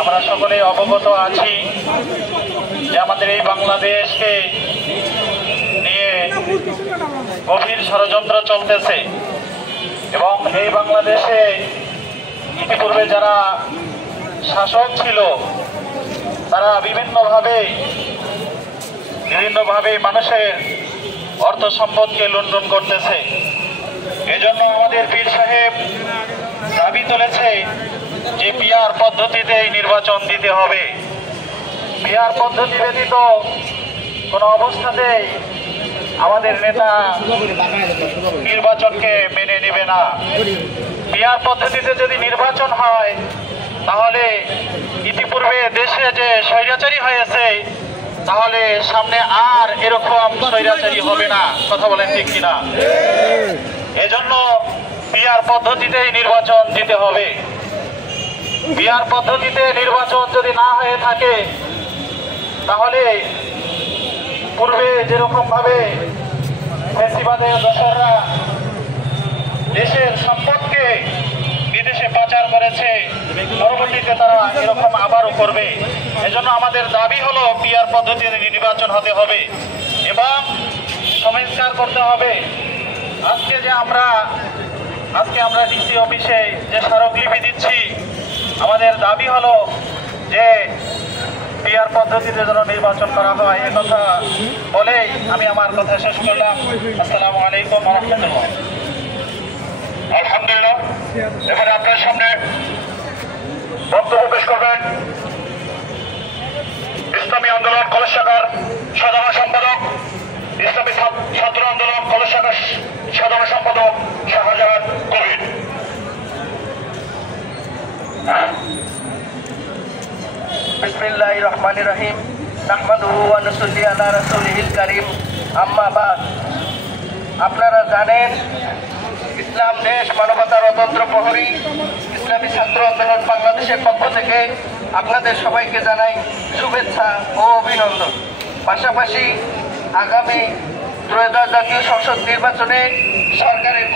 আমরা সকলে অবগত আছি যে আমাদের এই বাংলাদেশকে নিয়ে গভীর ষড়যন্ত্র চলতেছে এবং এই বাংলাদেশে ইতিপূর্বে যারা শাসক ছিল তারা বিভিন্নভাবে মানুষের অর্থ সম্পদকে লুণ্ঠন করতেছে। এজন্য আমাদের পীর সাহেব দাবি তুলেছে যে পিআর পদ্ধতিতেই নির্বাচন দিতে হবে। পিআর পদ্ধতি ব্যতীত কোনো অবস্থাতেই আমাদের নেতা নির্বাচনকে মেনে নেবে না। পিআর পদ্ধতিতে যদি নির্বাচন হয় তাহলে ইতিপূর্বে দেশে যে স্বৈরাচারী হয়েছে তাহলে সামনে আর এরকম স্বৈরাচারী হবে না। কথা বলেন ঠিক কিনা? এজন্য পিআর পদ্ধতিতেই নির্বাচন দিতে হবে। পিআর পদ্ধতিতে নির্বাচন যদি না হয়ে থাকে তাহলে পূর্বে যেরকম ভাবে ফ্যাসিবাদের দোসররা দেশের সম্পদকে বিদেশে পাচার করেছে, পরবর্তীতে তারা এরকম আবারও করবে। এজন্য আমাদের দাবি হলো পিআর পদ্ধতিতে নির্বাচন হতে হবে এবং সংস্কার করতে হবে। আজকে আমরা ডিসি অফিসে যে স্মারকলিপি দিচ্ছি, আমাদের দাবি হলো যে পিআর পদ্ধতিতে যেন নির্বাচন করা হয়। এ কথা বলেই আমি আমার কথা শেষ করলাম। আসসালামু আলাইকুম ওয়া রাহমাতুল্লাহ। আলহামদুলিল্লাহ। এখানে আপনার সামনে বক্তব্য পেশ করবেন ইসলামী আন্দোলন কলেজ শাখার সাধারণ সম্পাদক, ইসলামী ছাত্র আন্দোলন কলেজ শাখার সাধারণ সম্পাদক শাহজাহান কবির। বিসমিল্লাহির রহমানির রহিম। নাহমাদুহু ওয়া নুসাল্লি আলা রাসূলিহিল কারীম। আম্মা বাদ। আপনারা জানেন ইসলাম দেশ মানবতার অতন্ত্র প্রহরী ইসলামী ছাত্র আন্দোলন বাংলাদেশের পক্ষ থেকে আপনাদের সবাইকে জানাই শুভেচ্ছা ও অভিনন্দন। পাশাপাশি আগামী ত্রয়োদশ জাতীয় সংসদ নির্বাচনে সরকারের